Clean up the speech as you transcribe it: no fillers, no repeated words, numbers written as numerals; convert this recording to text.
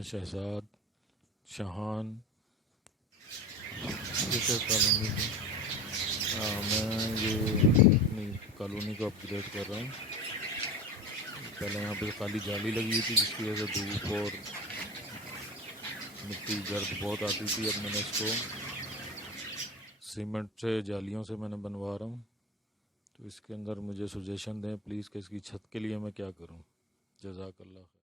मैं शहजाद शाहान कॉलोनी से। मैं ये अपनी कॉलोनी को अपग्रेड कर रहा हूँ। पहले यहाँ पे खाली जाली लगी हुई थी जिसकी वजह से धूप और मिट्टी गर्द बहुत आती थी। अब मैंने इसको सीमेंट से जालियों से मैंने बनवा रहा हूँ। तो इसके अंदर मुझे सजेशन दें प्लीज़ कि इसकी छत के लिए मैं क्या करूँ। जज़ाकल्लाह।